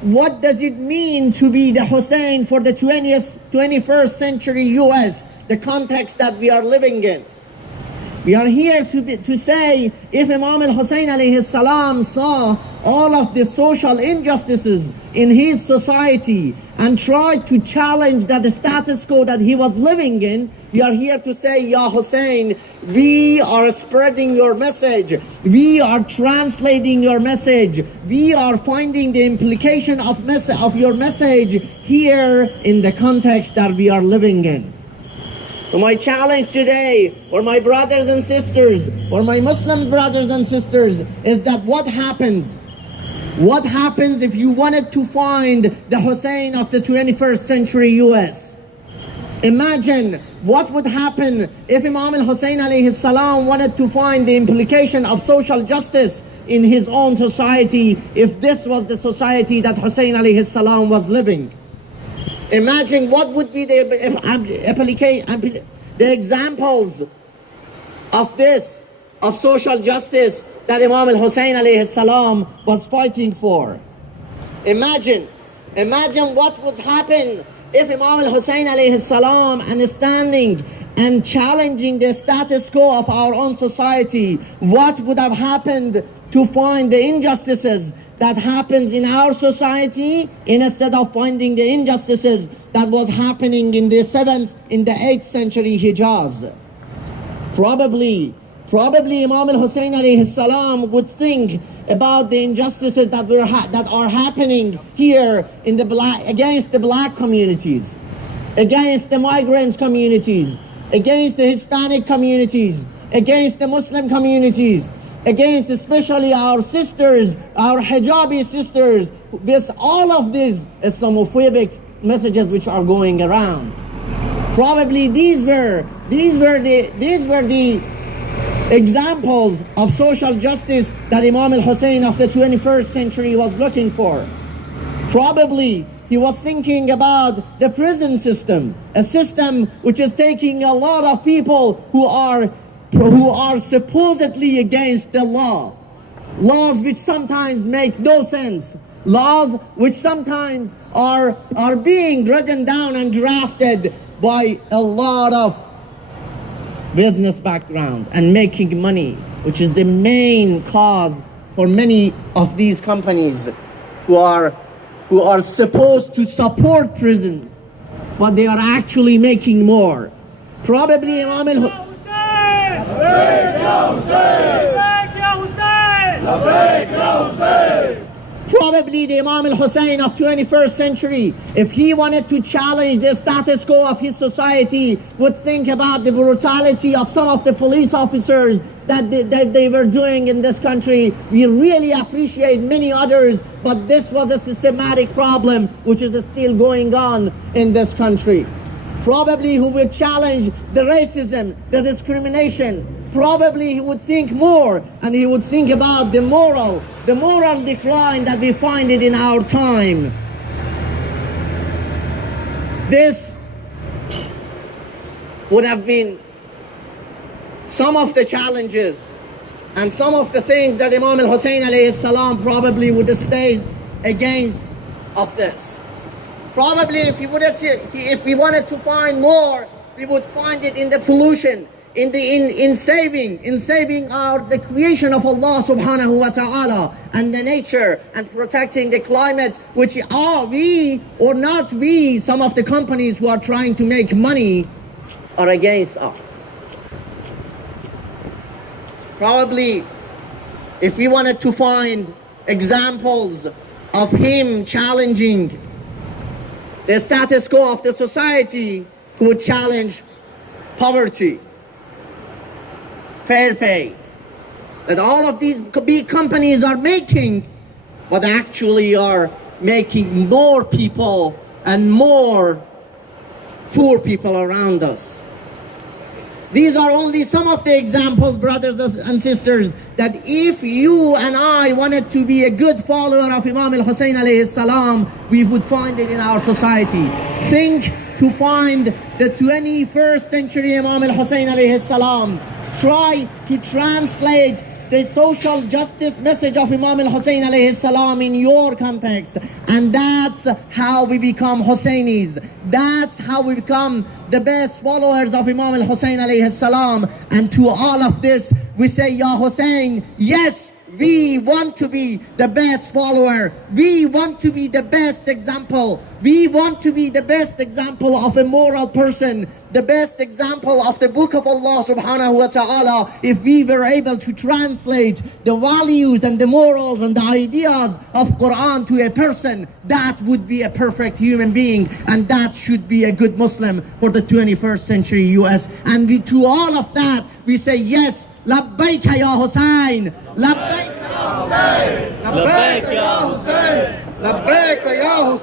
what does it mean to be the Hussein for the 21st century US, the context that we are living in. We are here to say, if Imam al-Hussein alayhi salam saw all of the social injustices in his society and tried to challenge that the status quo that he was living in, we are here to say, Ya Hussein, we are spreading your message. We are translating your message. We are finding the implication of your message here in the context that we are living in. So my challenge today for my brothers and sisters, for my Muslim brothers and sisters, is that what happens? What happens if you wanted to find the Hussein of the 21st century US? Imagine what would happen if Imam al-Hussein alayhi salam wanted to find the implication of social justice in his own society, if this was the society that Hussein alayhi salam was living. Imagine what would be the examples of this, of social justice that Imam al-Hussein alayhi salam was fighting for. Imagine what would happen if Imam al-Hussein alayhi salam, understanding and challenging the status quo of our own society, what would have happened to find the injustices that happens in our society, instead of finding the injustices that was happening in the 7th, in the 8th century Hijaz. Probably Imam al-Hussein alayhi salam would think about the injustices that are happening here in against the black communities, against the migrants communities, against the Hispanic communities, against the Muslim communities, against especially our sisters, our hijabi sisters, with all of these Islamophobic messages which are going around. Probably these were the examples of social justice that Imam al-Hussein of the 21st century was looking for. Probably he was thinking about the prison system, a system which is taking a lot of people who are supposedly against the law. Laws which sometimes make no sense. Laws which sometimes are being written down and drafted by a lot of business background and making money, which is the main cause for many of these companies who are supposed to support prison, but they are actually making more. Probably Imam al-Hussein. Probably the Imam al-Hussein of 21st century, if he wanted to challenge the status quo of his society, would think about the brutality of some of the police officers that they were doing in this country. We really appreciate many others, but this was a systematic problem which is still going on in this country. Probably who would challenge the racism, the discrimination. Probably he would think more, and he would think about the moral decline that we find it in our time. This would have been some of the challenges and some of the things that Imam al-Hussein alayhi salam probably would have stayed against of this. Probably if we wanted to find more, we would find it in the pollution, in saving the creation of Allah subhanahu wa ta'ala and the nature, and protecting the climate, which are we or not we, some of the companies who are trying to make money are against us. Probably if we wanted to find examples of him challenging the status quo of the society, he would challenge poverty, fair pay, that all of these big companies are making, but actually are making more people and more poor people around us. These are only some of the examples, brothers and sisters, that if you and I wanted to be a good follower of Imam al-Hussein alayhi salam, we would find it in our society. Think to find the 21st century Imam al-Hussein alayhi salam. Try to translate the social justice message of Imam al-Hussein alayhi salam in your context. And that's how we become Hussainis. That's how we become the best followers of Imam al-Hussein alayhi salam. And to all of this, we say, Ya Hussein, yes, we want to be the best follower. We want to be the best example. We want to be the best example of a moral person, the best example of the book of Allah subhanahu wa ta'ala. If we were able to translate the values and the morals and the ideas of Quran to a person, that would be a perfect human being, and that should be a good Muslim for the 21st century US. And to all of that, we say yes. لبيك يا حسين لبيك يا حسين لبيك يا حسين لبيك يا حسين